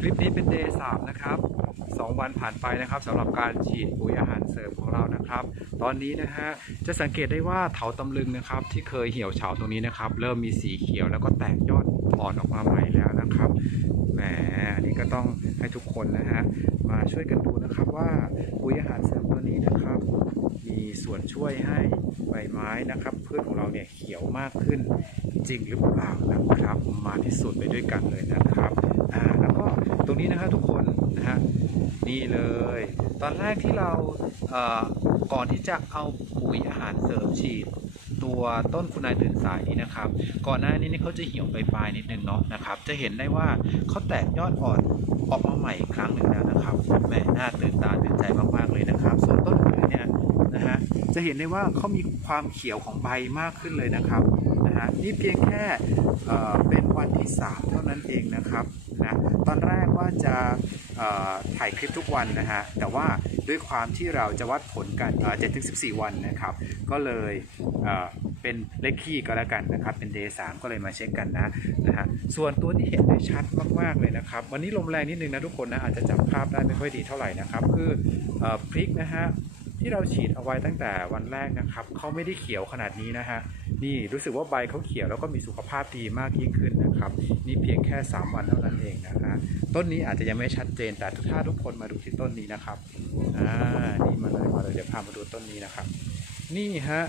คลิปนี้เป็นเดย์สามนะครับสองวันผ่านไปนะครับสำหรับการฉีดปุ๋ยอาหารเสริมของเรานะครับ ตอนนี้นะฮะจะสังเกตได้ว่าเถาตำลึงนะครับ ที่เคยเหี่ยวเฉาตรงนี้นะครับ เริ่มมีสีเขียวแล้วก็แตกยอดอ่อนออกมาใหม่แล้วนะครับแหมอันนี้ก็ต้องให้ทุกคนนะฮะมาช่วยกันดูนะครับว่าปุ๋ยอาหารเสริมตัวนี้นะครับ มีส่วนช่วยให้ใบไม้นะครับพืชของเราเนี่ยเขียวมากขึ้นจริงหรือเปล่านะครับ มาพิสูจน์ไปด้วยกันเลยนะครับ รงนี้นะครับทุกคนนะฮะนี่เลย ตอนแรกที่เราเก่อนที่จะเอาปุ๋ยอาหารเสริมฉีดตัวต้นคุณนายตื่นสายนี้นะครับ ก่อนหน้านี้นี่เขาจะเหี่ยวไปปลายนิดนึงเนาะนะครับ จะเห็นได้ว่าเขาแตกยอดอ่อนออกมาใหม่อีกครั้งหนึ่งแล้วนะครับแหมน่าตื่นตาตื่นใจมากๆเลยนะครับ ส่วนต้นอื่นเนี่ยนะฮะจะเห็นได้ว่าเขามีความเขียวของใบมากขึ้นเลยนะครับนะฮะนี่เพียงแค่เเป็น วันที่ 3 เท่านั้นเองนะครับนะตอนแรกว่าจะถ่ายคลิปทุกวันนะฮะแต่ว่าด้วยความที่เราจะวัดผลกันเอ่อ7ถึง14วันนะครับ ก็เลยเป็นเลขคี่ก็แล้วกันนะครับ เป็น day 3ก็เลยมาเช็คกันนะนะฮะส่วนตัวที่เห็นได้ชัดมาก ๆ เลยนะครับ วันนี้ลมแรงนิดนึงนะทุกคนนะอาจจะจับภาพได้ไม่ค่อยดีเท่าไหร่นะครับ คืออพริกนะฮะ ที่เราฉีดเอาไว้ตั้งแต่วันแรกนะครับเขาไม่ได้เขียวขนาดนี้นะฮะนี่รู้สึกว่าใบเขาเขียวแล้วก็มีสุขภาพดีมากยิ่งขึ้นนะครับ นี่เพียงแค่ 3 วันเท่านั้นเองนะฮะต้นนี้อาจจะยังไม่ชัดเจนแต่ทุกท่าทุกคนมาดูที่ต้นนี้นะครับอ่านี่มาเลยมาเลยเดี๋ยวพามาดูต้นนี้นะครับ นี่ฮะ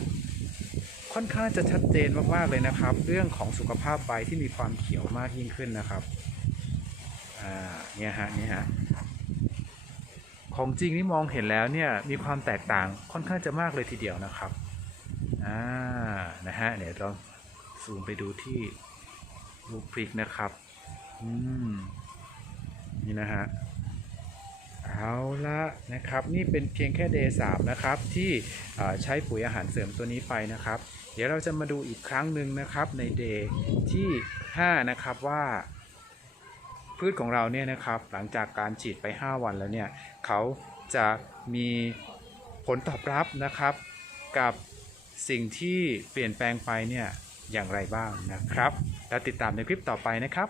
ค่อนข้างจะชัดเจนมากๆเลยนะครับ เรื่องของสุขภาพใบที่มีความเขียวมากยิ่งขึ้นนะครับอ่าเนี่ยฮะเนี่ยฮะ ของจริงนี่มองเห็นแล้วเนี่ยมีความแตกต่างค่อนข้างจะมากเลยทีเดียวนะครับอ่านะฮะเดี๋ยวเราซูมไปดูที่ลูกพริกนะครับอืมนี่นะฮะเอาละนะครับนี่เป็นเพียงแค่ day 3นะครับที่ใช้ปุ๋ยอาหารเสริมตัวนี้ไปนะครับ เดี๋ยวเราจะมาดูอีกครั้งหนึ่งนะครับใน day ที่ 5 นะครับว่า พืชของเราเนี่ยนะครับ หลังจากการฉีดไป 5 วันแล้วเนี่ยเขาจะมีผลตอบรับนะครับ กับสิ่งที่เปลี่ยนแปลงไปเนี่ยอย่างไรบ้างนะครับ แล้วติดตามในคลิปต่อไปนะครับ